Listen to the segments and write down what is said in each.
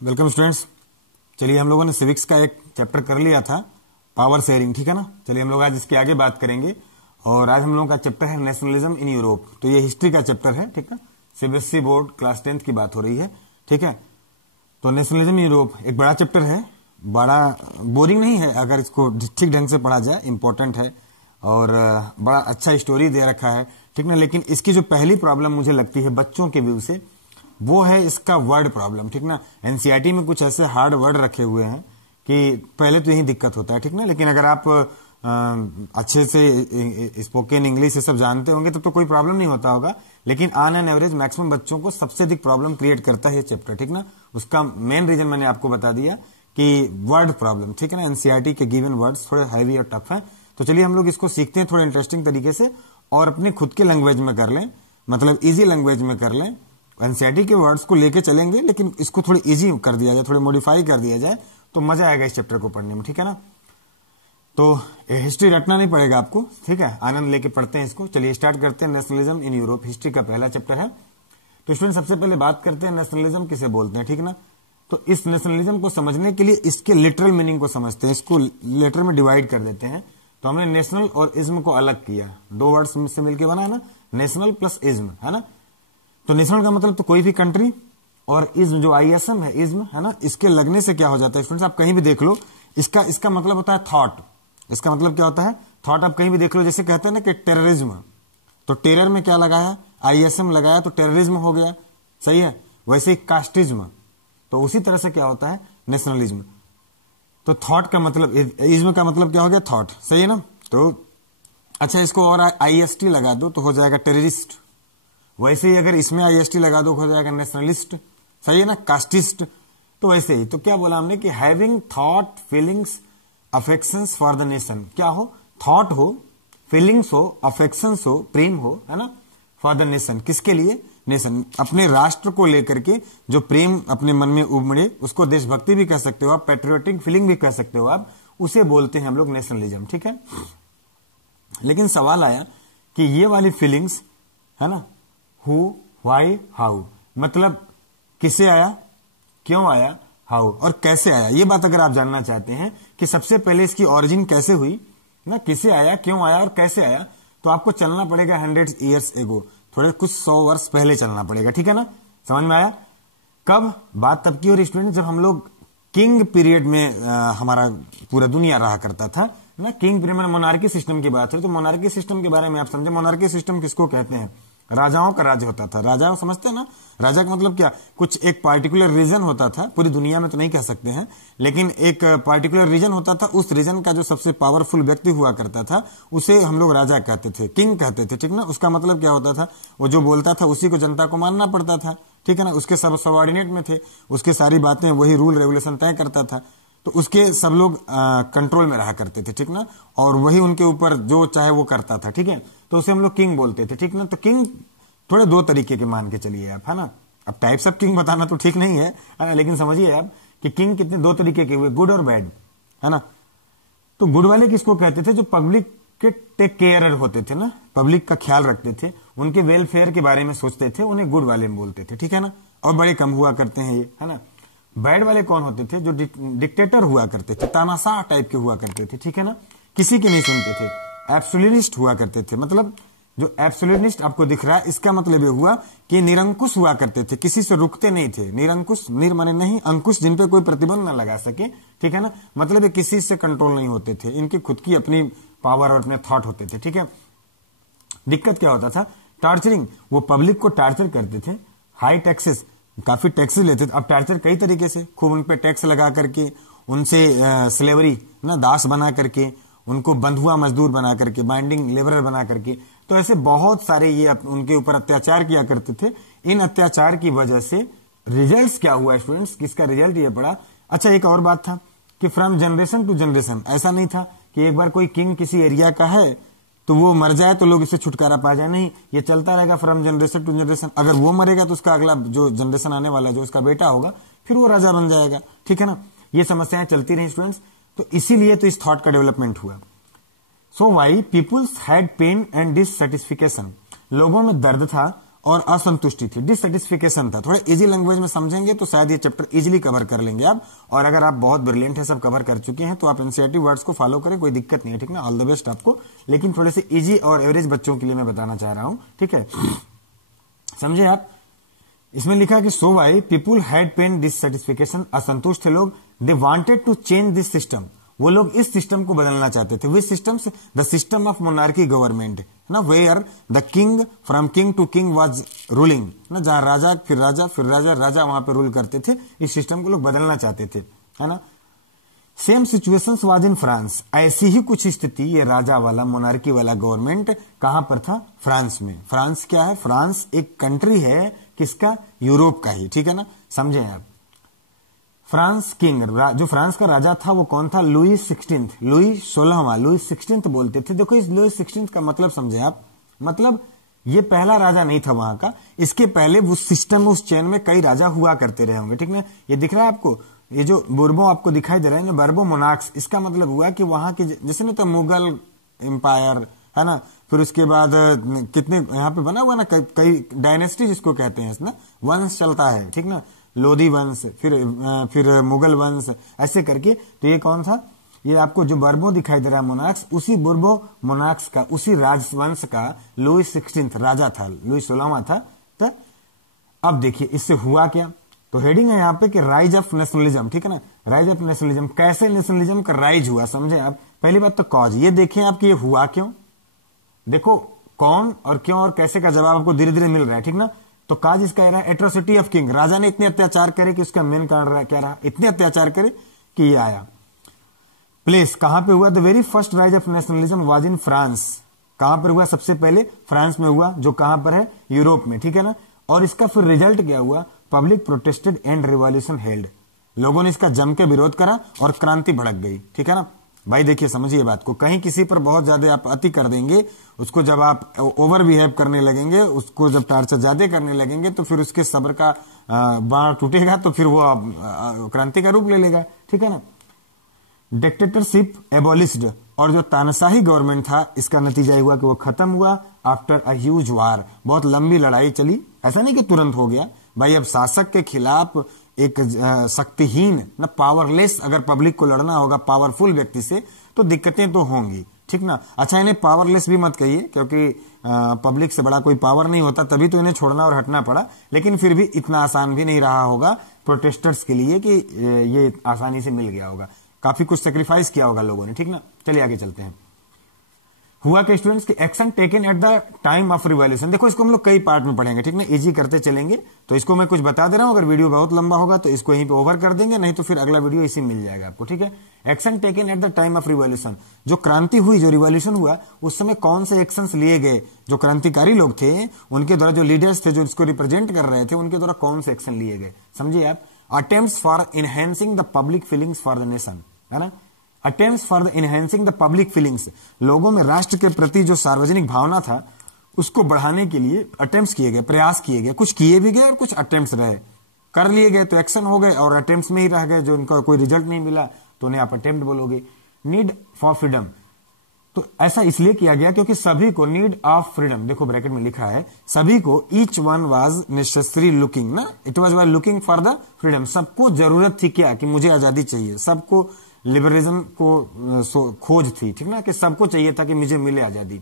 Welcome students. चलिए हम लोगों ने सिविक्स का एक चैप्टर कर लिया था, पावर शेयरिंग, ठीक है ना। चलिए हम लोग आज इसके आगे बात करेंगे और आज हम लोगों का चैप्टर है नेशनलिज्म इन यूरोप। तो ये हिस्ट्री का चैप्टर है, ठीक है। सीबीएसई बोर्ड क्लास 10th की बात हो रही है, ठीक है। तो नेशनलिज्म इन यूरोप एक बड़ा चैप्टर है, बड़ा बोरिंग नहीं है अगर इसको ठीक ढंग से पढ़ा जाए, इंपॉर्टेंट है और बड़ा अच्छा स्टोरी दे रखा है, ठीक ना। लेकिन इसकी जो पहली प्रॉब्लम मुझे लगती है बच्चों के व्यू से, वो है इसका वर्ड प्रॉब्लम, ठीक ना। एनसीईआरटी में कुछ ऐसे हार्ड वर्ड रखे हुए हैं कि पहले तो यही दिक्कत होता है, ठीक ना। लेकिन अगर आप अच्छे से स्पोकन इंग्लिश ये सब जानते होंगे तब तो कोई प्रॉब्लम नहीं होता होगा। लेकिन ऑन एन एवरेज मैक्सिमम बच्चों को सबसे अधिक प्रॉब्लम क्रिएट करता है ये चैप्टर, ठीक ना। उसका मेन रीजन मैंने आपको बता दिया कि वर्ड प्रॉब्लम, ठीक है ना। एनसीईआरटी के गिवन वर्ड्स थोड़े हैवी और टफ है। तो चलिए हम लोग इसको सीखते हैं थोड़े इंटरेस्टिंग तरीके से और अपने खुद के लैंग्वेज में कर लें, मतलब इजी लैंग्वेज में कर लें। एनसीईआरटी के वर्ड्स को लेके चलेंगे लेकिन इसको थोड़ी इजी कर दिया जाए, थोड़े मॉडिफाई कर दिया जाए तो मजा आएगा इस चैप्टर को पढ़ने में, ठीक है ना। तो हिस्ट्री रटना नहीं पड़ेगा आपको, ठीक है। आनंद लेके पढ़ते हैं इसको। चलिए स्टार्ट करते हैं। नेशनलिज्म इन यूरोप हिस्ट्री का पहला चैप्टर है। तो स्टूडेंट सबसे पहले बात करते हैं नेशनलिज्म किसे बोलते हैं, ठीक ना। तो इस नेशनलिज्म को समझने के लिए इसके लिटरल मीनिंग को समझते हैं, इसको लेटर में डिवाइड कर देते हैं। तो हमने नेशनल और इज्म को अलग किया, दो वर्ड्स से मिलकर बना ना, नेशनल प्लस इज्म, है ना। तो नेशनल का मतलब तो कोई भी कंट्री, और इज्म जो आईएसएम है, इज्म है ना, इसके लगने से क्या हो जाता है स्टूडेंट्स, आप कहीं भी देख लो, इसका मतलब होता है थॉट। इसका मतलब क्या होता है, थॉट। आप कहीं भी देख लो, जैसे कहते हैं ना कि टेररिज्म, तो टेरर में क्या लगाया, आईएसएम लगाया तो टेररिज्म हो गया, सही है। वैसे ही कास्टिज्म, तो उसी तरह से क्या होता है नेशनलिज्म। तो थॉट का मतलब, इज्म का मतलब क्या हो गया, थॉट, सही है ना। तो अच्छा, इसको और आईएसटी लगा दो तो हो जाएगा टेररिस्ट। वैसे ही अगर इसमें आईएसटी लगा दो हो जाएगा नेशनलिस्ट, सही है ना, कास्टिस्ट। तो वैसे ही, तो क्या बोला हमने कि having thought, feelings, affections for the nation. क्या हो, थॉट हो, फीलिंग्स हो, अफेक्शंस हो, प्रेम हो, है ना, फॉर द नेशन, किसके लिए, नेशन, अपने राष्ट्र को लेकर के जो प्रेम अपने मन में उमड़े, उसको देशभक्ति भी कह सकते हो आप, पेट्रियोटिक फीलिंग भी कह सकते हो आप, उसे बोलते हैं हम लोग नेशनलिज्म, ठीक है। लेकिन सवाल आया कि ये वाली फीलिंग्स, है ना, हु, व्हाई, हाउ, मतलब किसे आया, क्यों आया, हाउ और कैसे आया। ये बात अगर आप जानना चाहते हैं कि सबसे पहले इसकी ओरिजिन कैसे हुई ना, किसे आया, क्यों आया और कैसे आया, तो आपको चलना पड़ेगा 100 years एगो, थोड़े कुछ 100 वर्ष पहले चलना पड़ेगा, ठीक है ना। समझ में आया। कब बात तब की हो रही स्टूडेंट, जब हम लोग किंग पीरियड में हमारा पूरा दुनिया रहा करता था ना। किंग पीरियड में मोनार्की सिस्टम की बात है। तो मोनार्की सिस्टम के बारे में आप समझे, मोनार्की सिस्टम किसको कहते हैं, राजाओं का राज्य होता था। राजा समझते हैं ना, राजा का मतलब क्या, कुछ एक पार्टिकुलर रीजन होता था, पूरी दुनिया में तो नहीं कह सकते हैं, लेकिन एक पार्टिकुलर रीजन होता था, उस रीजन का जो सबसे पावरफुल व्यक्ति हुआ करता था उसे हम लोग राजा कहते थे, किंग कहते थे, ठीक ना। उसका मतलब क्या होता था, वो जो बोलता था उसी को जनता को मानना पड़ता था, ठीक है ना। उसके सब सबऑर्डिनेट में थे, उसके सारी बातें, वही रूल रेगुलेशन तय करता था, तो उसके सब लोग कंट्रोल में रहा करते थे, ठीक ना। और वही उनके ऊपर जो चाहे वो करता था, ठीक है। तो उसे हम लोग किंग बोलते थे, ठीक ना। तो किंग थोड़े दो तरीके के मान के चलिए आप, है ना। अब टाइप्स ऑफ किंग बताना तो ठीक नहीं है ना, लेकिन समझिए आप कि किंग कितने दो तरीके के हुए, गुड और बैड, है ना। तो गुड वाले किसको कहते थे, जो पब्लिक के टेक केयर होते थे ना, पब्लिक का ख्याल रखते थे, उनके वेलफेयर के बारे में सोचते थे, उन्हें गुड वाले बोलते थे, ठीक है ना। और बड़े कम हुआ करते हैं ये, है ना। बैड वाले कौन होते थे, जो डिक्टेटर हुआ करते थे, तानाशाह टाइप के हुआ करते थे, ठीक है ना, किसी के नहीं सुनते थे, एब्सोल्यूटिस्ट हुआ करते थे। मतलब जो एब्सोल्यूटिस्ट आपको दिख रहा है, इसका मतलब ये हुआ कि निरंकुश हुआ करते थे, किसी से रुकते नहीं थे। निरंकुश, निर माने नहीं, अंकुश, जिन पे कोई प्रतिबंध न लगा सके, ठीक है ना। मतलब ये किसी से कंट्रोल नहीं होते थे, इनकी खुद की अपनी पावर और अपने थॉट होते थे, ठीक है। दिक्कत क्या होता था, टॉर्चरिंग, वो पब्लिक को टॉर्चर करते थे। हाई टैक्सेस, काफी टैक्सेस लेते थे। अब टॉर्चर कई तरीके से, खूब उन पे टैक्स लगा करके, उनसे स्लेवरी ना, दास बना करके, उनको बंधुआ मजदूर बना करके, बाइंडिंग लेबरर बना करके, तो ऐसे बहुत सारे ये उनके ऊपर अत्याचार किया करते थे। इन अत्याचार की वजह से रिजल्ट्स क्या हुआ स्टूडेंट्स, किसका रिजल्ट ये पड़ा। अच्छा, एक और बात था कि फ्रॉम जनरेशन टू जनरेशन, ऐसा नहीं था कि एक बार कोई किंग किसी एरिया का है तो वो मर जाए तो लोग इससे छुटकारा पा जाए, नहीं, ये चलता रहेगा फ्रॉम जनरेशन टू जनरेशन। अगर वो मरेगा तो उसका अगला जो जनरेशन आने वाला, जो उसका बेटा होगा, फिर वो राजा बन जाएगा, ठीक है ना। ये समस्याएं चलती रही स्टूडेंट्स। तो इसीलिए तो इस थॉट का डेवलपमेंट हुआ। So why peoples had pain and dissatisfaction, लोगों में दर्द था और असंतुष्टि थी, डिससेटिस्फिकेशन था। थोड़ा इजी लैंग्वेज में समझेंगे तो शायद ये चैप्टर इजीली कवर कर लेंगे आप। और अगर आप बहुत ब्रिलियंट है, सब कवर कर चुके हैं, तो आप एनसीईआरटी वर्ड्स को फॉलो करें, कोई दिक्कत नहीं है, ठीक ना। ऑल द बेस्ट आपको। लेकिन थोड़े से इजी और एवरेज बच्चों के लिए मैं बताना चाह रहा हूं, ठीक है, समझे आप। इसमें लिखा है कि so why people had been dissatisfaction, असंतुष्ट थे लोग, they wanted to change this system, वो लोग इस सिस्टम को बदलना चाहते थे। Which system? The system of monarchy government ना, where the king from king to king was ruling ना, जहां राजा फिर राजा फिर राजा राजा वहां पे रूल करते थे। इस सिस्टम को लोग बदलना चाहते थे, है ना। Same situation was in France, ऐसी ही कुछ स्थिति ये राजा वाला मोनार्की वाला गवर्नमेंट कहां पर था? फ्रांस में। फ्रांस क्या है? फ्रांस एक कंट्री है, किसका? यूरोप का ही, ठीक है ना, समझे आप। फ्रांस किंग, जो फ्रांस का राजा था वो कौन था? लुई 16, लुई 16वां, लुई 16 बोलते थे। देखो इस लुई 16 का मतलब समझे आप, मतलब ये पहला राजा नहीं था वहां का, इसके पहले उस सिस्टम उस चेन में कई राजा हुआ करते रहे होंगे, ठीक ना। ये दिख रहा है आपको, ये जो बुर्बो आपको दिखाई दे रहा है ना, बर्बो मोनार्क्स, इसका मतलब हुआ कि वहां की जैसे नहीं तो मुगल एम्पायर है ना, फिर उसके बाद कितने यहाँ पे बना हुआ ना कई डायनेस्टी जिसको कहते हैं, इसमें वंश चलता है, ठीक ना, लोधी वंश, फिर मुगल वंश, ऐसे करके। तो ये कौन था? ये आपको जो बर्बो दिखाई दे रहा है मोनार्क्स, उसी बुर्बो मोनार्क्स का, उसी राजवंश का लुई 16 राजा था, लुई 16वां था। तो अब देखिए इससे हुआ क्या, तो हेडिंग है यहाँ पे कि राइज ऑफ नेशनलिज्म, ठीक है ना, राइज ऑफ नेशनलिज्म। कैसे नेशनलिज्म का राइज हुआ, समझे आप। पहली बात तो कॉज, ये देखें आप कि ये हुआ क्यों। देखो कौन और क्यों और कैसे का जवाब आपको धीरे धीरे मिल रहा है, ठीक ना। तो काज इसका रहा है एट्रोसिटी ऑफ किंग, राजा ने इतने अत्याचार करे कि उसका मेन कारण क्या रहा? इतने अत्याचार करे कि ये आया। प्लेस कहां पे हुआ? The very first rise of nationalism was in France. कहां पर हुआ? सबसे पहले फ्रांस में हुआ, जो कहां पर है? यूरोप में, ठीक है ना। और इसका फिर रिजल्ट क्या हुआ? Public protested and revolution held, लोगों ने इसका जम के विरोध करा और क्रांति भड़क गई, ठीक है ना। भाई देखिए समझिए बात को, कहीं किसी पर बहुत ज्यादा आप अति कर देंगे, उसको जब आप ओवर बिहेव करने लगेंगे, उसको जब टार्चर ज्यादा करने लगेंगे, तो फिर उसके सब्र का बाण टूटेगा, तो फिर वो क्रांति का रूप ले लेगा, ठीक है ना। डिक्टेटरशिप एबॉलिश्ड, और जो तानाशाही गवर्नमेंट था, इसका नतीजा हुआ कि वो खत्म हुआ आफ्टर अ ह्यूज वार, बहुत लंबी लड़ाई चली, ऐसा नहीं कि तुरंत हो गया भाई। अब शासक के खिलाफ एक शक्तिहीन न पावरलेस अगर पब्लिक को लड़ना होगा पावरफुल व्यक्ति से, तो दिक्कतें तो होंगी, ठीक ना। अच्छा इन्हें पावरलेस भी मत कहिए, क्योंकि पब्लिक से बड़ा कोई पावर नहीं होता, तभी तो इन्हें छोड़ना और हटना पड़ा। लेकिन फिर भी इतना आसान भी नहीं रहा होगा प्रोटेस्टर्स के लिए कि ये आसानी से मिल गया होगा, काफी कुछ सेक्रीफाइस किया होगा लोगों ने, ठीक ना। चलिए आगे चलते हैं। हुआ कि स्टूडेंट्स की action taken at the time of revolution, देखो इसको हम लोग कई पार्ट में पढ़ेंगे, ठीक ना, इजी करते चलेंगे। तो इसको मैं कुछ बता दे रहा हूं, अगर वीडियो बहुत लंबा होगा तो इसको यहीं पे ओवर कर देंगे, नहीं तो फिर अगला वीडियो इसी मिल जाएगा आपको, ठीक है। Action taken at the time of revolution, जो क्रांति हुई, जो रिवॉल्यूशन हुआ, उस समय कौन से एक्शंस लिए गए? जो क्रांतिकारी लोग थे उनके द्वारा, जो लीडर्स थे जो इसको रिप्रेजेंट कर रहे थे, उनके द्वारा कौन से एक्शन लिए गए, समझिए आप। Attempts for enhancing the public feelings for the nation, है ना। Attempts for the enhancing the public feelings, लोगों में राष्ट्र के प्रति जो सार्वजनिक भावना था उसको बढ़ाने के लिए अटेम्प्ट्स किए गए, प्रयास किए गए, कुछ किए भी गए और कुछ अटेम्प्ट्स रहे, कर लिए गए तो एक्शन हो गए, और अटेम्प्ट्स में ही रह गए, जो उनका कोई रिजल्ट नहीं मिला तो उन्हें आप अटेम्प्ट बोलोगे। नीड फॉर फ्रीडम, तो ऐसा इसलिए किया गया क्योंकि सभी को नीड ऑफ फ्रीडम, देखो ब्रैकेट में लिखा है, सभी को, each one was necessary looking ना, it was was looking for the freedom, सबको जरूरत थी क्या कि मुझे आजादी चाहिए, सबको लिबरलिज्म को खोज थी, ठीक ना, कि सबको चाहिए था कि मुझे मिले आजादी।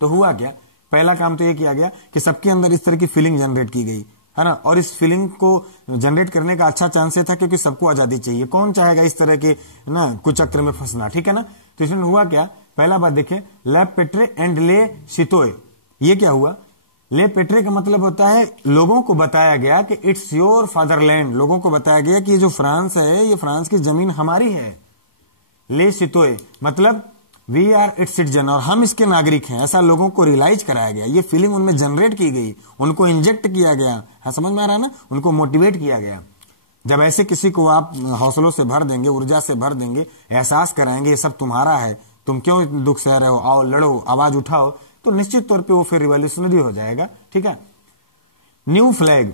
तो हुआ क्या, पहला काम तो ये किया गया कि सबके अंदर इस तरह की फीलिंग जनरेट की गई, है ना। और इस फीलिंग को जनरेट करने का अच्छा चांस था क्योंकि सबको आजादी चाहिए, कौन चाहेगा इस तरह के ना कुचक्र में फंसना, ठीक है ना। तो इसमें हुआ क्या, पहला बात देखिए, ले पेट्रे एंड ले सितोए, ये क्या हुआ? ले पेट्रे का मतलब होता है लोगों को बताया गया कि इट्स योर फादरलैंड, लोगों को बताया गया कि ये जो फ्रांस है, ये फ्रांस की जमीन हमारी है। ले सितोए मतलब वी आर इट्स सिटीजन, और हम इसके नागरिक हैं, ऐसा लोगों को रियलाइज कराया गया, ये फीलिंग उनमें जनरेट की गई, उनको इंजेक्ट किया गया है, समझ में आ रहा है ना, उनको मोटिवेट किया गया। जब ऐसे किसी को आप हौसलों से भर देंगे, ऊर्जा से भर देंगे, एहसास कराएंगे ये सब तुम्हारा है, तुम क्यों दुख सह रहे हो, आओ लड़ो, आवाज उठाओ, तो निश्चित तौर पे वो फिर रिवॉल्यूशनरी हो जाएगा, ठीक है। न्यू फ्लैग,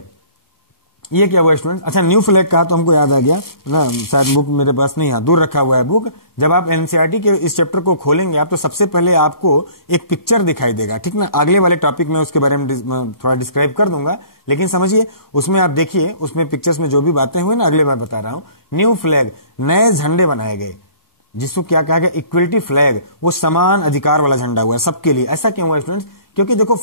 ये क्या हुआ स्टूडेंट? अच्छा, न्यू फ्लैग कहा तो हमको याद आ गया ना, शायद बुक मेरे पास नहीं, हाँ दूर रखा हुआ है बुक। जब आप एनसीईआरटी के इस चैप्टर को खोलेंगे आप, तो सबसे पहले आपको एक पिक्चर दिखाई देगा, ठीक ना। अगले वाले टॉपिक में उसके बारे में थोड़ा डिस्क्राइब कर दूंगा, लेकिन समझिए उसमें आप देखिए, उसमें पिक्चर्स में जो भी बातें हुई ना, अगले बार बता रहा हूं। न्यू फ्लैग, नए झंडे बनाए गए, जिसको क्या कहा गया? इक्वलिटी फ्लैग, वो समान अधिकार वाला झंडा हुआ है सबके लिए। ऐसा क्यों हुआ स्टूडेंट्स? क्योंकि देखो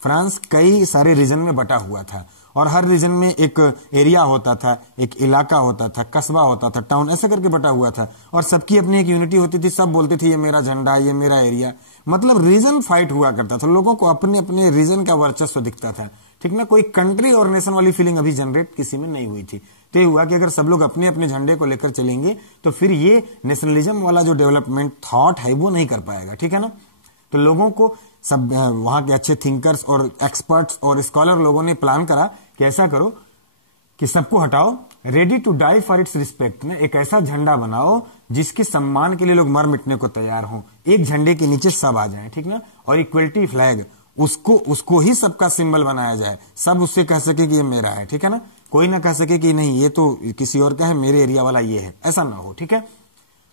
फ्रांस कई सारे रीजन में बटा हुआ था, और हर रीजन में एक एरिया होता था, एक इलाका होता था, कस्बा होता था, टाउन, ऐसे करके बटा हुआ था, और सबकी अपनी एक यूनिटी होती थी। सब बोलते थे ये मेरा झंडा, ये मेरा एरिया, मतलब रीजन फाइट हुआ करता था, लोगों को अपने अपने रीजन का वर्चस्व दिखता था, ठीक ना। कोई कंट्री और नेशन वाली फीलिंग अभी जनरेट किसी में नहीं हुई थी। तो ये हुआ कि अगर सब लोग अपने अपने झंडे को लेकर चलेंगे तो फिर ये नेशनलिज्म वाला जो डेवलपमेंट थॉट है वो नहीं कर पाएगा, ठीक है ना। तो लोगों को सब वहां के अच्छे थिंकर्स और एक्सपर्ट्स और स्कॉलर लोगों ने प्लान करा कि ऐसा करो कि सबको हटाओ, ready to die for its respect ना, एक ऐसा झंडा बनाओ जिसके सम्मान के लिए लोग मर मिटने को तैयार हों, एक झंडे के नीचे सब आ जाएं, ठीक ना। और इक्वलिटी फ्लैग, उसको ही सबका सिंबल बनाया जाए, सब उससे कह सके कि ये मेरा है, ठीक है ना। कोई ना कह सके कि नहीं ये तो किसी और का है, मेरे एरिया वाला ये है, ऐसा ना हो, ठीक है।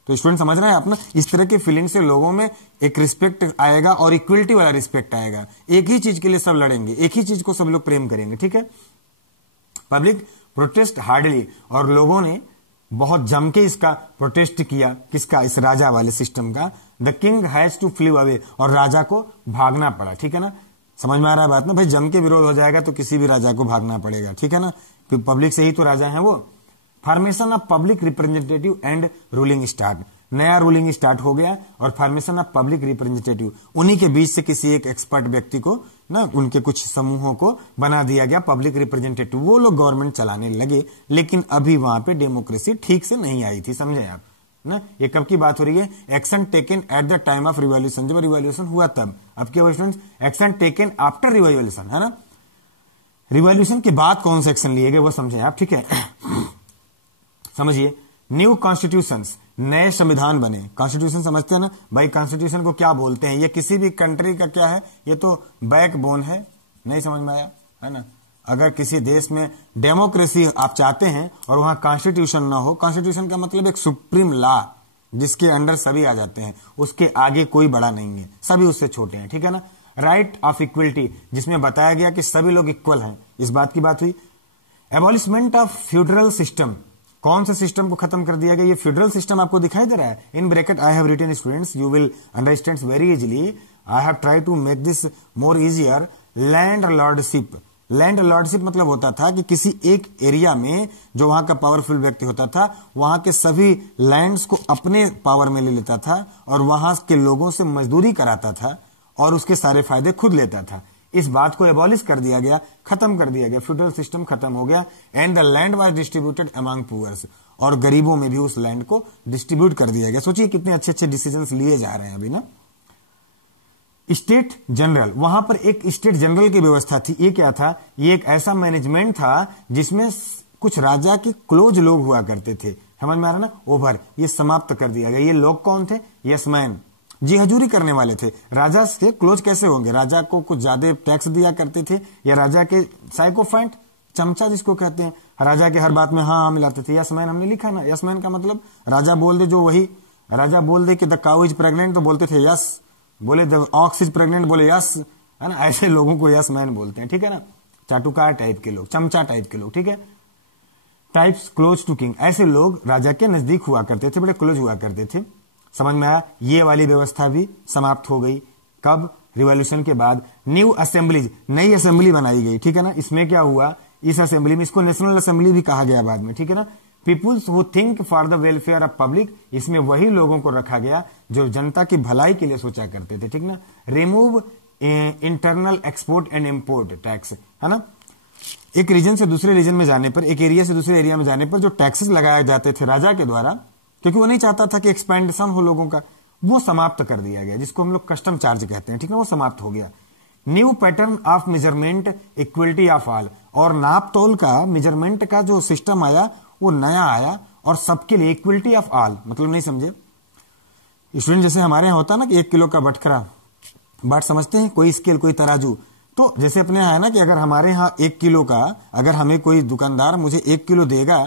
तो स्टूडेंट समझ रहे हैं आप ना, इस तरह की फीलिंग से लोगों में एक रिस्पेक्ट आएगा और इक्वलिटी वाला रिस्पेक्ट आएगा। एक ही चीज के लिए सब लड़ेंगे, एक ही चीज को सब लोग प्रेम करेंगे, ठीक है। पब्लिक प्रोटेस्ट हार्डली, और लोगों ने बहुत जम के इसका प्रोटेस्ट किया, किसका? इस राजा वाले सिस्टम का। The king has to flee away, और राजा को भागना पड़ा, ठीक है ना। समझ में आ रहा है बात ना भाई? जम के विरोध हो जाएगा तो किसी भी राजा को भागना पड़ेगा, ठीक है ना, क्योंकि पब्लिक से ही तो राजा है वो। Formation of public representative and ruling start, नया रूलिंग स्टार्ट हो गया, और फॉर्मेशन ऑफ पब्लिक रिप्रेजेंटेटिव, उन्हीं के बीच से किसी एक एक्सपर्ट व्यक्ति को ना, उनके कुछ समूहों को बना दिया गया पब्लिक रिप्रेजेंटेटिव, वो लोग गवर्नमेंट चलाने लगे। लेकिन अभी वहां पे डेमोक्रेसी ठीक से नहीं आई थी, समझे आप ना। ये कब की बात हो रही है? Action taken at the time of revolution, जब रिवॉल्यूशन हुआ तब। अब क्या हुआ? एक्शन टेकन आफ्टर रिवॉल्यूशन, है ना। रिवॉल्यूशन के बाद कौन से एक्शन लिए गए वो समझे आप, ठीक है। समझिए, न्यू कॉन्स्टिट्यूशंस, नए संविधान बने। कॉन्स्टिट्यूशन समझते हैं ना भाई? कॉन्स्टिट्यूशन को क्या बोलते हैं? ये किसी भी कंट्री का क्या है? ये तो बैकबोन है। नहीं समझ में आया, है ना। अगर किसी देश में डेमोक्रेसी आप चाहते हैं और वहां कॉन्स्टिट्यूशन ना हो, कॉन्स्टिट्यूशन का मतलब एक सुप्रीम लॉ जिसके अंडर सभी आ जाते हैं, उसके आगे कोई बड़ा नहीं है, सभी उससे छोटे हैं, ठीक है ना। राइट ऑफ इक्वलिटी, जिसमें बताया गया कि सभी लोग इक्वल हैं, इस बात की बात हुई। एबॉलिशमेंट ऑफ फ्यूडरल सिस्टम, कौन सा सिस्टम को खत्म कर दिया गया? ये फेडरल सिस्टम आपको दिखाई दे रहा है। In bracket I have written students, you will understand very easily, I have try to make this more easier. Land lordship, land lordship मतलब होता था कि किसी एक एरिया में जो वहां का पावरफुल व्यक्ति होता था, वहां के सभी लैंड्स को अपने पावर में ले लेता था और वहां के लोगों से मजदूरी कराता था और उसके सारे फायदे खुद लेता था। इस बात को एबॉलिश कर दिया गया, खत्म कर दिया गया, फ्यूडल सिस्टम खत्म हो गया। And the land was distributed among poors, और गरीबों में भी उस लैंड को डिस्ट्रीब्यूट कर दिया गया। सोचिए कितने अच्छे अच्छे डिसीजंस लिए जा रहे हैं अभी ना। स्टेट जनरल, वहां पर एक स्टेट जनरल की व्यवस्था थी। ये क्या था? ये एक ऐसा मैनेजमेंट था जिसमें कुछ राजा के क्लोज लोग हुआ करते थे। समझ में आ रहा ना? ओवर, ये समाप्त कर दिया गया। ये लोग कौन थे? यसमैन, जी हजूरी करने वाले थे। राजा से क्लोज कैसे होंगे? राजा को कुछ ज्यादा टैक्स दिया करते थे, या राजा के साइकोफाइट, चमचा जिसको कहते हैं, राजा के हर बात में हाँ मिलाते थे। यसमैन हमने लिखा ना, यसमैन का मतलब राजा बोल दे जो वही, राजा बोल दे कि द काउ इज प्रेग्नेंट तो बोलते थे यस, बोले द ऑक्स इज प्रेग्नेंट बोले यस, है ना। ऐसे लोगों को यसमैन बोलते हैं, ठीक है ना। चाटुकार टाइप के लोग, चमचा टाइप के लोग, ठीक है। टाइप्स क्लोज टू किंग, ऐसे लोग राजा के नजदीक हुआ करते थे, बड़े क्लोज हुआ करते थे। समझ में आया? ये वाली व्यवस्था भी समाप्त हो गई। कब? रिवॉल्यूशन के बाद। न्यू असेंबलीज, नई असेंबली बनाई गई, ठीक है ना। इसमें क्या हुआ? इस असेंबली में, इसको नेशनल असेंबली भी कहा गया बाद में, ठीक है ना। Peoples who think for the welfare of public, इसमें वही लोगों को रखा गया जो जनता की भलाई के लिए सोचा करते थे, ठीक ना। Remove internal export and import tax, है ना। एक रीजन से दूसरे रीजन में जाने पर, एक एरिया से दूसरे एरिया में जाने पर जो टैक्सेस लगाए जाते थे राजा के द्वारा, क्योंकि वो नहीं चाहता था कि एक्सपेंडिशन हो लोगों का, वो समाप्त कर दिया गया, जिसको हम लोग कस्टम चार्ज कहते हैं, ठीक है, वो समाप्त हो गया। New pattern of measurement, equality of all, और नाप तोल का, मेजरमेंट का जो सिस्टम आया वो नया आया और सबके लिए इक्वलिटी ऑफ ऑल। मतलब नहीं समझे स्टूडेंट? जैसे हमारे यहाँ होता ना कि 1 किलो का बटखरा, बाट समझते हैं, कोई स्केल कोई तराजू, तो जैसे अपने यहाँ है ना कि अगर हमारे यहाँ 1 किलो का, अगर हमें कोई दुकानदार मुझे 1 किलो देगा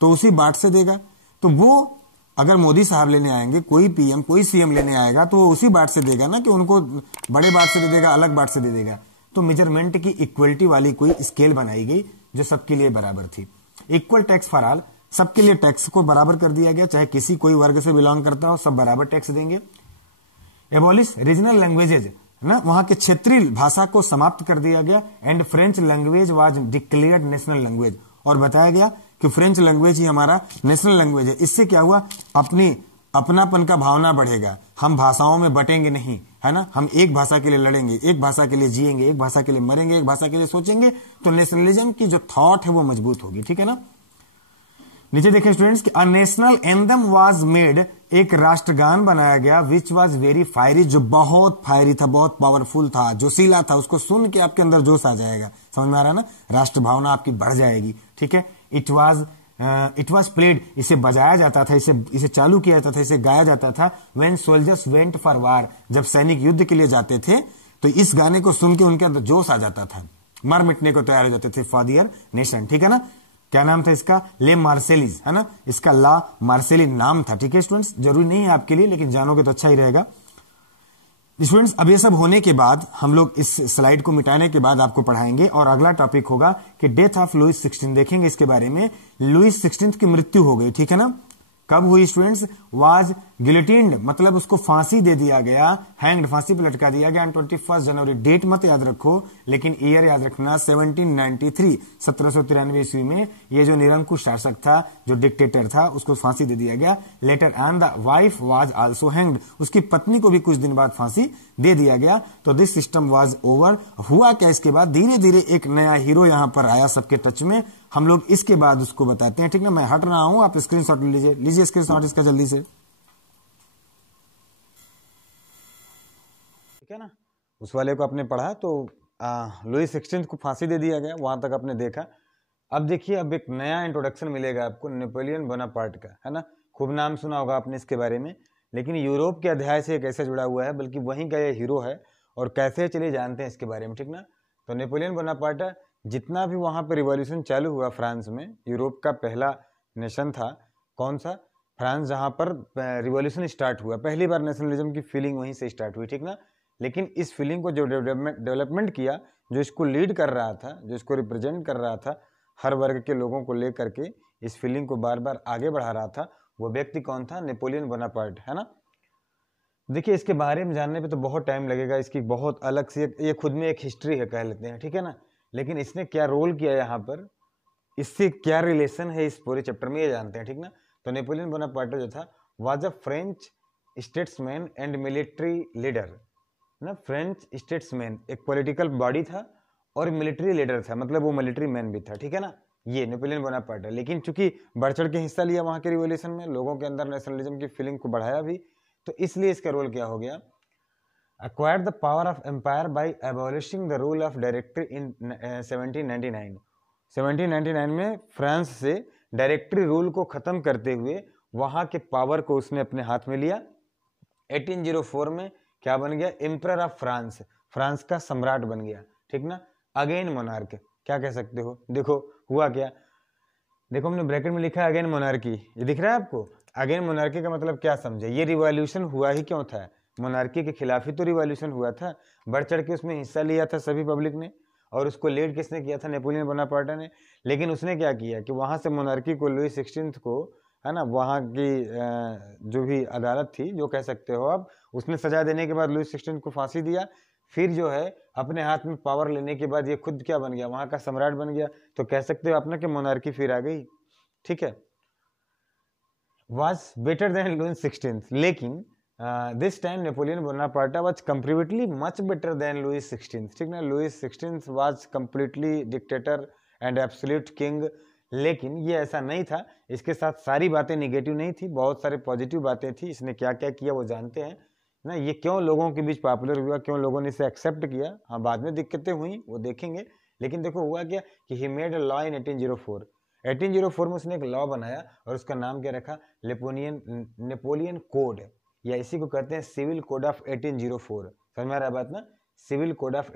तो उसी बाट से देगा। तो वो अगर मोदी साहब लेने आएंगे, कोई पीएम कोई सीएम लेने आएगा तो वो उसी बाट से देगा ना, कि उनको बड़े बाट से दे देगा, अलग बाट से दे देगा। तो मेजरमेंट की इक्वलिटी वाली कोई स्केल बनाई गई जो सबके लिए बराबर थी। इक्वल टैक्स फॉर ऑल, सबके लिए टैक्स को बराबर कर दिया गया, चाहे किसी कोई वर्ग से बिलोंग करता हो, सब बराबर टैक्स देंगे। एबॉलिश रीजनल लैंग्वेजेज ना, वहां के क्षेत्रीय भाषा को समाप्त कर दिया गया। And French language was declared national language, और बताया गया कि फ्रेंच लैंग्वेज ही हमारा नेशनल लैंग्वेज है। इससे क्या हुआ, अपनापन का भावना बढ़ेगा, हम भाषाओं में बटेंगे नहीं, है ना, हम एक भाषा के लिए लड़ेंगे, एक भाषा के लिए जिएंगे, एक भाषा के लिए मरेंगे, एक भाषा के लिए सोचेंगे। तो नेशनलिज्म की जो थॉट है वो मजबूत होगी, ठीक है ना। नीचे देखें स्टूडेंट्स कि a national anthem was made, एक राष्ट्रगान बनाया गया, विच वाज वेरी फायरी, जो बहुत फायरी था, बहुत पावरफुल था, जोशीला था, उसको सुन के आपके अंदर जोश आ जाएगा। समझ में आ रहा है ना, राष्ट्र भावना आपकी बढ़ जाएगी, ठीक है। इट वाज प्लेड, इसे बजाया जाता था, इसे चालू किया जाता था, इसे गाया जाता था। व्हेन सोल्जर्स वेंट फॉर वार, जब सैनिक युद्ध के लिए जाते थे तो इस गाने को सुन के उनके अंदर जोश आ जाता था, मर मिटने को तैयार हो जाते थे फॉर दियर नेशन, ठीक है ना। क्या नाम था इसका, ले मार्सेलीज, है ना, इसका ला मार्सेली नाम था, ठीक है स्टूडेंट्स। जरूरी नहीं है आपके लिए, लेकिन जानोगे तो अच्छा ही रहेगा। स्टूडेंट्स अब ये सब होने के बाद हम लोग इस स्लाइड को मिटाने के बाद आपको पढ़ाएंगे, और अगला टॉपिक होगा कि डेथ ऑफ लुईस 16 देखेंगे इसके बारे में। लुईस 16 की मृत्यु हो गई, ठीक है ना। कब हुई स्टूडेंट्स, वाज गिलोटिन्ड, मतलब उसको फांसी दे दिया गया, हैंग्ड, फांसी पर लटका दिया गया 21 जनवरी। डेट मत याद रखो, लेकिन ईयर याद रखना 1793, 1793 ईस्वी में ये जो निरंकुश शासक था, जो डिक्टेटर था, उसको फांसी दे दिया गया। Later and the wife was also hanged, उसकी पत्नी को भी कुछ दिन बाद फांसी दे दिया गया। तो दिस सिस्टम वाज ओवर। हुआ क्या इसके बाद, धीरे धीरे एक नया हीरो यहां पर आया सबके टच में, हम लोग इसके बाद उसको बताते हैं, ठीक ना। मैं हट रहा हूं, आप स्क्रीनशॉट लीजिए स्क्रीनशॉट इसका जल्दी से, ठीक है ना। उस वाले को आपने पढ़ा तो लुईस 16 को फांसी दे दिया गया, वहां तक आपने देखा। अब देखिए, अब एक नया इंट्रोडक्शन मिलेगा आपको नेपोलियन बोनापार्ट का, है ना। खूब नाम सुना होगा आपने इसके बारे में, लेकिन यूरोप के अध्याय से कैसे जुड़ा हुआ है, बल्कि वहीं का ये हीरो है, और कैसे चलिए जानते हैं इसके बारे में, ठीक ना। तो नेपोलियन बोनापार्ट जितना भी वहां पर रिवॉल्यूशन चालू हुआ फ्रांस में, यूरोप का पहला नेशन था, कौन सा, फ्रांस, जहां पर रिवॉल्यूशन स्टार्ट हुआ, पहली बार नेशनलिज्म की फीलिंग वहीं से स्टार्ट हुई, ठीक ना। लेकिन इस फीलिंग को जो डेवलपमेंट किया, जो इसको लीड कर रहा था, जो इसको रिप्रेजेंट कर रहा था, हर वर्ग के लोगों को लेकर के इस फीलिंग को बार बार आगे बढ़ा रहा था, वो व्यक्ति कौन था, नेपोलियन बोनापार्ट, है ना। देखिए, इसके बारे में जानने पे तो बहुत टाइम लगेगा, इसकी बहुत अलग से ये खुद में एक हिस्ट्री है, कह लेते हैं, ठीक है ना। लेकिन इसने क्या रोल किया यहाँ पर, इससे क्या रिलेशन है इस पूरे चैप्टर में, ये जानते हैं, ठीक ना। तो नेपोलियन बोनापार्ट जो था was a French statesman and military leader ना। फ्रेंच स्टेट्समैन एक पॉलिटिकल बॉडी था और मिलिट्री लीडर था, मतलब वो मिलिट्री मैन भी था, ठीक है ना। ये नेपोलियन बोनापार्ट है। लेकिन चूंकि बढ़ चढ़ के हिस्सा लिया वहां के रिवॉल्यूशन में, लोगों के अंदर नेशनलिज्म की फीलिंग को बढ़ाया भी, तो इसलिए इसका रोल क्या हो गया, acquired the power of empire by abolishing the rule of directory in 1799। 1799 में फ्रांस से डायरेक्टरी रूल को खत्म करते हुए वहां के पावर को उसने अपने हाथ में लिया। 1804 में क्या बन गया, एम्परर ऑफ फ्रांस, फ्रांस का सम्राट बन गया, ठीक ना। अगेन मोनार्क, क्या कह सकते हो, देखो हुआ क्या, देखो हमने ब्रैकेट में लिखा है अगेन मोनार्की, ये दिख रहा है आपको। अगेन मोनार्की का मतलब क्या समझे, ये रिवॉल्यूशन हुआ ही क्यों था, मोनार्की के खिलाफ ही तो रिवॉल्यूशन हुआ था, बढ़ चढ़ के उसमें हिस्सा लिया था सभी पब्लिक ने, और उसको लीड किसने किया था, नेपोलियन बोनापार्ट ने। लेकिन उसने क्या किया कि वहां से मोनार्की को, लुईस 16 को, है ना, वहां की जो भी अदालत थी, जो कह सकते हो आप, उसने सजा देने के बाद लुईस 16 को फांसी दिया। फिर जो है अपने हाथ में पावर लेने के बाद ये खुद क्या बन गया, वहां का सम्राट बन गया। तो कह सकते हो अपना कि मोनार्की फिर आ गई, ठीक है। was better than Louis XVI, लेकिन this time Napoleon Bonaparte was completely much better than Louis XVI, ठीक ना। Louis XVI was completely dictator and absolute king, लेकिन ये ऐसा नहीं था, इसके साथ सारी बातें निगेटिव नहीं थी, बहुत सारे पॉजिटिव बातें थी। इसने क्या क्या किया वो जानते हैं ना, ये क्यों लोगों के बीच पॉपुलर हुआ, क्यों लोगों ने इसे एक्सेप्ट किया, हाँ बाद में दिक्कतें हुई वो देखेंगे। लेकिन देखो हुआ क्या कि he made a law in 1804, 1804 में उसने एक लॉ बनाया और उसका नाम क्या रखा, नेपोलियन कोड, या इसी को कहते हैं सिविल कोड ऑफ 1804। समझ में आ रहा है बात ना, सिविल कोड ऑफ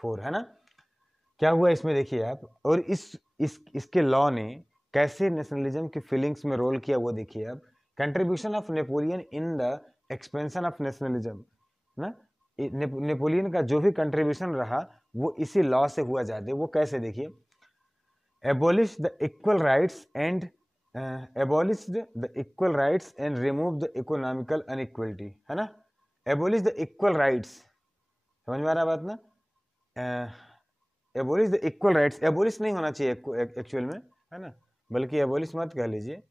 1904, है ना। क्या हुआ इसमें देखिए आप, और इसके लॉ ने कैसे नेशनलिज्म की फीलिंग्स में रोल किया वो देखिए आप। Contribution of Napoleon in the expansion of nationalism ना, नेपोलियन का जो भी कंट्रीब्यूशन रहा वो इसी लॉ से हुआ जाते। वो कैसे देखिए, abolish the equal rights and abolished the equal rights and remove the economical inequality, है ना। abolish the equal rights, समझ में आ रहा बात ना। abolish the equal rights, abolish नहीं होना चाहिए एक्चुअल में, है ना, बल्कि abolish मत कह लीजिए।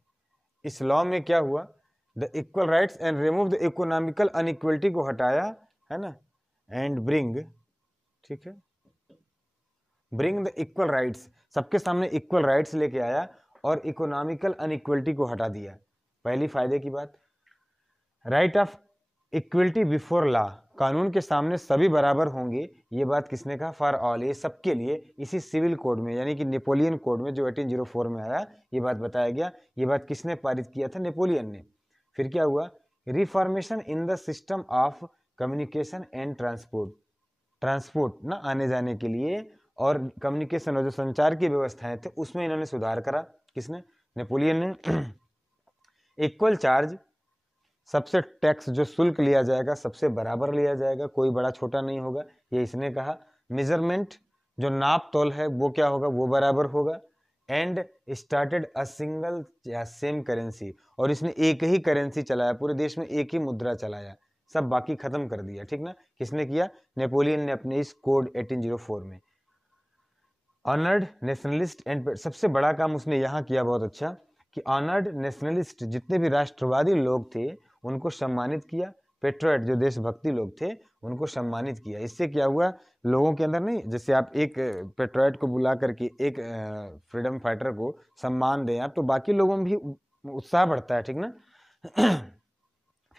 इस लॉ में क्या हुआ, the equal rights and remove the economical inequality को हटाया, है ना, एंड ब्रिंग, ठीक है, ब्रिंग द इक्वल राइट्स, सबके सामने इक्वल राइट्स लेके आया और इकोनॉमिकल अनइक्वलिटी को हटा दिया। पहली फायदे की बात, right of equality before law, कानून के सामने सभी बराबर होंगे, ये बात किसने कहा, फॉर ऑल, ये सबके लिए, इसी सिविल कोड में यानी कि नेपोलियन कोड में जो 1804 में आया, ये बात बताया गया। ये बात किसने पारित किया था, नेपोलियन ने। फिर क्या हुआ, reformation in the system of communication and transport ना, आने जाने के लिए, और कम्युनिकेशन और जो संचार की व्यवस्थाएं थे उसमें इन्होंने सुधार करा। किसने, नेपोलियन ने। इक्वल चार्ज, सबसे टैक्स जो शुल्क लिया जाएगा सबसे बराबर लिया जाएगा, कोई बड़ा छोटा नहीं होगा, ये इसने कहा। मेजरमेंट, जो नाप तोल है वो क्या होगा, वो बराबर होगा। एंड स्टार्टेड अ सिंगल या सेम करेंसी, और इसने एक ही करेंसी चलाया, पूरे देश में एक ही मुद्रा चलाया, सब बाकी खत्म कर दिया, ठीक ना। किसने किया, नेपोलियन ने अपने इस कोड 1804 में। ऑनर्ड नेशनलिस्ट एंड, सबसे बड़ा काम उसने यहाँ किया बहुत अच्छा, कि ऑनर्ड नेशनलिस्ट, जितने भी राष्ट्रवादी लोग थे उनको सम्मानित किया। पेट्रोइट, जो देशभक्ति लोग थे उनको सम्मानित किया। इससे क्या हुआ, लोगों के अंदर नहीं, जैसे आप एक पेट्रोइट को बुला करके एक फ्रीडम फाइटर को सम्मान दें आप, तो बाकी लोगों में भी उत्साह बढ़ता है, ठीक ना।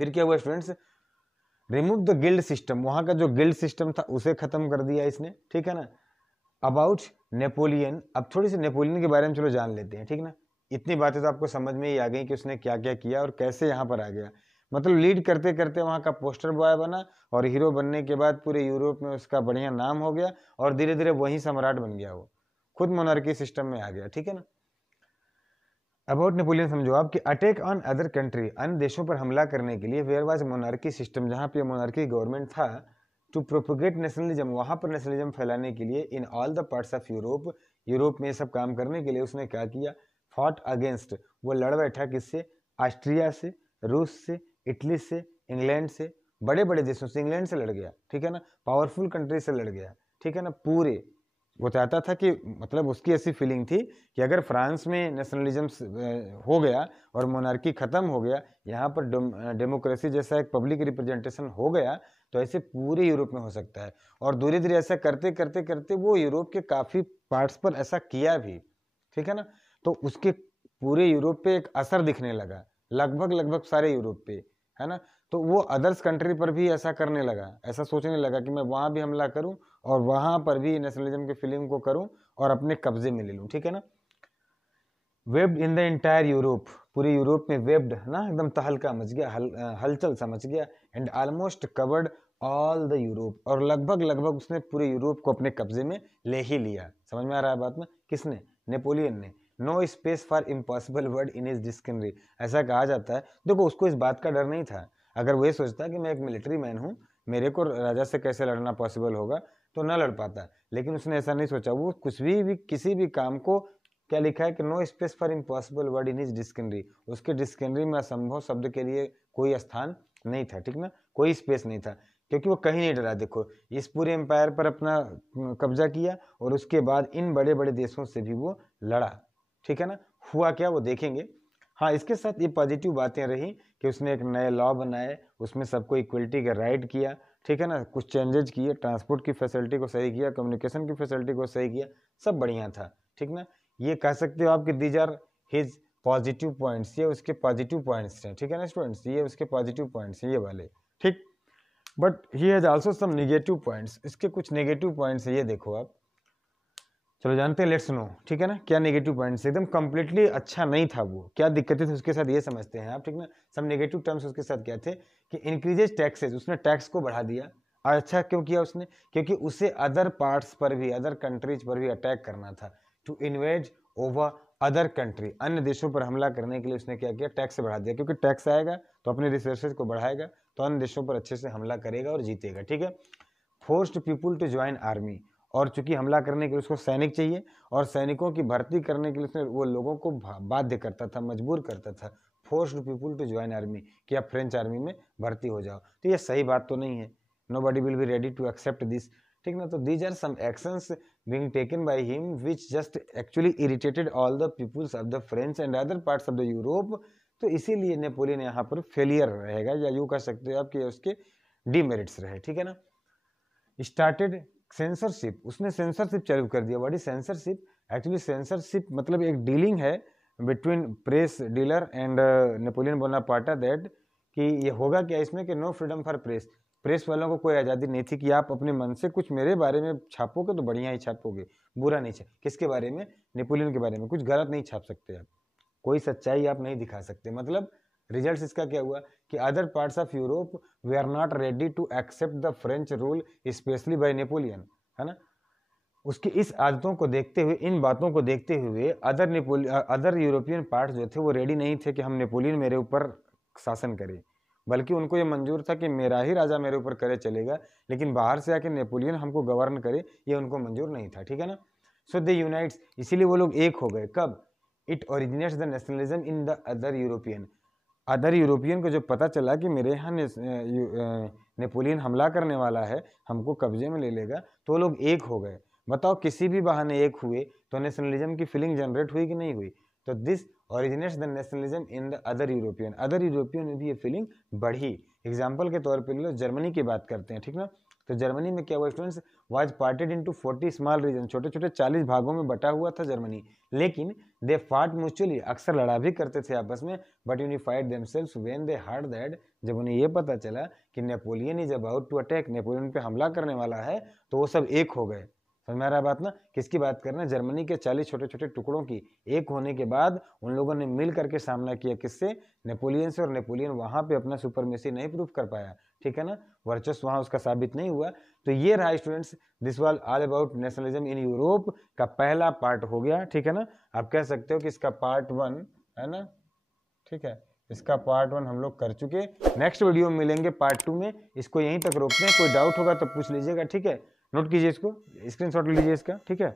फिर क्या हुआ students, remove the guild system, वहां का जो गिल्ड सिस्टम था उसे खत्म कर दिया इसने, ठीक है ना। अबाउट नेपोलियन, अब थोड़ी सी नेपोलियन के बारे में चलो जान लेते हैं, ठीक ना। इतनी बातें तो आपको समझ में ही आ गई कि उसने क्या क्या किया और कैसे यहाँ पर आ गया। मतलब लीड करते करते वहाँ का पोस्टर बॉय बना, और हीरो बनने के बाद पूरे यूरोप में उसका बढ़िया नाम हो गया, और धीरे धीरे वही सम्राट बन गया, वो खुद मोनार्की सिस्टम में आ गया, ठीक है ना। अबाउट नेपोलियन समझो आप, कि अटैक ऑन अदर कंट्री, अन्य देशों पर हमला करने के लिए, वेयर वाज मोनार्की सिस्टम, जहाँ पे मोनार्की गवर्नमेंट था, टू प्रोपोगेट नेशनलिज्म, वहाँ पर नेशनलिज्म फैलाने के लिए, in all the parts of Europe, Europe में ये सब काम करने के लिए उसने क्या किया, फॉट अगेंस्ट, वो लड़ बैठा किससे, ऑस्ट्रिया से, रूस से, इटली से, इंग्लैंड से, बड़े बड़े देशों से, इंग्लैंड से लड़ गया, ठीक है ना, पावरफुल कंट्री से लड़ गया, ठीक है ना। पूरे वो चाहता था कि, मतलब उसकी ऐसी फीलिंग थी कि अगर फ्रांस में नेशनलिज्म हो गया और मोनार्की खत्म हो गया, यहाँ पर डेमोक्रेसी जैसा एक पब्लिक रिप्रेजेंटेशन हो गया, तो ऐसे पूरे यूरोप में हो सकता है। और धीरे धीरे ऐसा करते करते करते वो यूरोप के काफ़ी पार्ट्स पर ऐसा किया भी, ठीक है ना। तो उसके पूरे यूरोप पे एक असर दिखने लगा, लगभग लगभग सारे यूरोप पे, है ना। तो वो अदर्स कंट्री पर भी ऐसा करने लगा, ऐसा सोचने लगा कि मैं वहाँ भी हमला करूँ और वहाँ पर भी नेशनलिज्म की फीलिंग को करूँ और अपने कब्जे में ले लूँ, ठीक है ना। Webbed in the entire Europe, पूरे यूरोप में वेब्ड ना, एकदम तहलका मच गया, हलचल सा मच गया। And almost covered all the Europe, और लगभग लगभग उसने पूरे यूरोप को अपने कब्जे में ले ही लिया। समझ में आ रहा है बात में, किसने, नेपोलियन ने। No space for impossible word in his dictionary, ऐसा कहा जाता है। देखो उसको इस बात का डर नहीं था, अगर वो ये सोचता कि मैं एक मिलिट्री मैन हूँ, मेरे को राजा से कैसे लड़ना पॉसिबल होगा, तो न लड़ पाता। लेकिन उसने ऐसा नहीं सोचा, वो कुछ भी किसी भी काम को, क्या लिखा है कि no space for impossible word in his dictionary, उसके डिक्शनरी में असंभव शब्द के लिए कोई स्थान नहीं था, ठीक ना, कोई स्पेस नहीं था, क्योंकि वो कहीं नहीं डरा। देखो इस पूरे एम्पायर पर अपना कब्जा किया और उसके बाद इन बड़े बड़े देशों से भी वो लड़ा, ठीक है ना। हुआ क्या वो देखेंगे। हाँ, इसके साथ ये पॉजिटिव बातें रही कि उसने एक नए लॉ बनाए, उसमें सबको इक्वलिटी का राइट किया, ठीक है ना, कुछ चेंजेज किए, ट्रांसपोर्ट की फैसिलिटी को सही किया, कम्युनिकेशन की फैसिलिटी को सही किया, सब बढ़िया था, ठीक ना। ये कह सकते हो आप कि these are his positive points, ये उसके पॉजिटिव पॉइंट्स हैं, ठीक है ना स्टूडेंट्स, ये उसके पॉजिटिव पॉइंट्स हैं ये वाले, ठीक। But he has also some negative points, इसके कुछ नेगेटिव पॉइंट्स है, ये देखो आप। चलो जानते हैं, लेट्स नो, ठीक है ना, क्या नेगेटिव पॉइंट्स, एकदम कंप्लीटली अच्छा नहीं था वो, क्या दिक्कतें थी उसके साथ ये समझते हैं आप, ठीक ना। सब नेगेटिव टर्म्स उसके साथ क्या थे, कि इंक्रीजेज टैक्सेस, उसने टैक्स को बढ़ा दिया, अच्छा क्यों किया उसने? क्योंकि उसे अदर पार्ट्स पर भी, अदर कंट्रीज पर भी अटैक करना था, टू इन्वेज ओवर अदर कंट्री, अन्य देशों पर हमला करने के लिए उसने क्या किया? टैक्स बढ़ा दिया, क्योंकि टैक्स आएगा तो अपने रिसोर्सेज को बढ़ाएगा तो अन्य देशों पर अच्छे से हमला करेगा और जीतेगा, ठीक है। Forced people to join army, और चूंकि हमला करने के लिए उसको सैनिक चाहिए और सैनिकों की भर्ती करने के लिए उसने वो लोगों को बाध्य करता था, मजबूर करता था, forced people to join army, कि आप फ्रेंच आर्मी में भर्ती हो जाओ। तो ये सही बात तो नहीं है, nobody will be ready to accept this, ठीक ना। तो these are some actions being taken by him which just actually irritated all the peoples of the French and other parts of the Europe। तो इसीलिए Napoleon यहाँ पर failure रहेगा, या यूँ कह सकते हो आप कि उसके डीमेरिट्स रहे, ठीक है ना। स्टार्टेड सेंसरशिप, उसने सेंसरशिप चालू कर दिया। What is censorship? Actually censorship मतलब एक डीलिंग है between press dealer and Napoleon Bonaparte, that कि ये होगा क्या इसमें कि no freedom for press, press वालों को कोई आज़ादी नहीं थी कि आप अपने मन से कुछ मेरे बारे में छापोगे तो बढ़िया ही छापोगे, बुरा नहीं छाप। किसके बारे में? नेपोलियन के बारे में। कुछ गलत नहीं छाप सकते आप, कोई सच्चाई आप नहीं दिखा सकते। मतलब रिजल्ट इसका क्या हुआ कि other parts of Europe we are not ready to accept the French rule specially by Napoleon, है ना। उसकी इस आदतों को देखते हुए, इन बातों को देखते हुए अदर यूरोपियन पार्ट जो थे वो रेडी नहीं थे कि हम नेपोलियन मेरे ऊपर शासन करे, बल्कि उनको ये मंजूर था कि मेरा ही राजा मेरे ऊपर करे चलेगा, लेकिन बाहर से आके नेपोलियन हमको गवर्न करे ये उनको मंजूर नहीं था, ठीक है ना। सो दे यूनाइट्स, इसीलिए वो लोग एक हो गए। कब? It originates the nationalism in the other European, other European को जब पता चला कि मेरे यहाँ नेपोलियन हमला करने वाला है, हमको कब्जे में ले लेगा, तो लोग एक हो गए। बताओ किसी भी बहाने एक हुए तो नेशनलिज्म की फीलिंग जनरेट हुई कि नहीं हुई? तो this originates the nationalism in the other European में भी ये फीलिंग बढ़ी। एग्जाम्पल के तौर पे लो, जर्मनी की बात करते हैं, ठीक ना। तो जर्मनी में क्या हुआ students? Was parted into 40 small region, छोटे छोटे 40 भागों में बटा हुआ था जर्मनी, लेकिन दे फाट म्यूचुअली, अक्सर लड़ा भी करते थे आपस में, but unified themselves when they heard that, जब उन्हें ये पता चला कि Napoleon is about to attack, Napoleon पे हमला करने वाला है, तो वो सब एक हो गए। समझ में आ रहा है बात ना? किसकी बात करना है? जर्मनी के 40 छोटे छोटे टुकड़ों की। एक होने के बाद उन लोगों ने मिल करके सामना किया, किससे? नेपोलियन से। और नेपोलियन वहां पे अपना सुपरमेसी नहीं प्रूव कर पाया, ठीक है ना, वर्चस्व वहां उसका साबित नहीं हुआ। तो ये रहा students, this was all about nationalism in Europe का पहला पार्ट हो गया, ठीक है ना। आप कह सकते हो कि इसका पार्ट 1 है ना, ठीक है, इसका पार्ट 1 हम लोग कर चुके। नेक्स्ट वीडियो में मिलेंगे पार्ट 2 में। इसको यहीं तक रोकते हैं, कोई डाउट होगा तो पूछ लीजिएगा, ठीक है। नोट कीजिए इसको, स्क्रीनशॉट लीजिए इसका, ठीक है।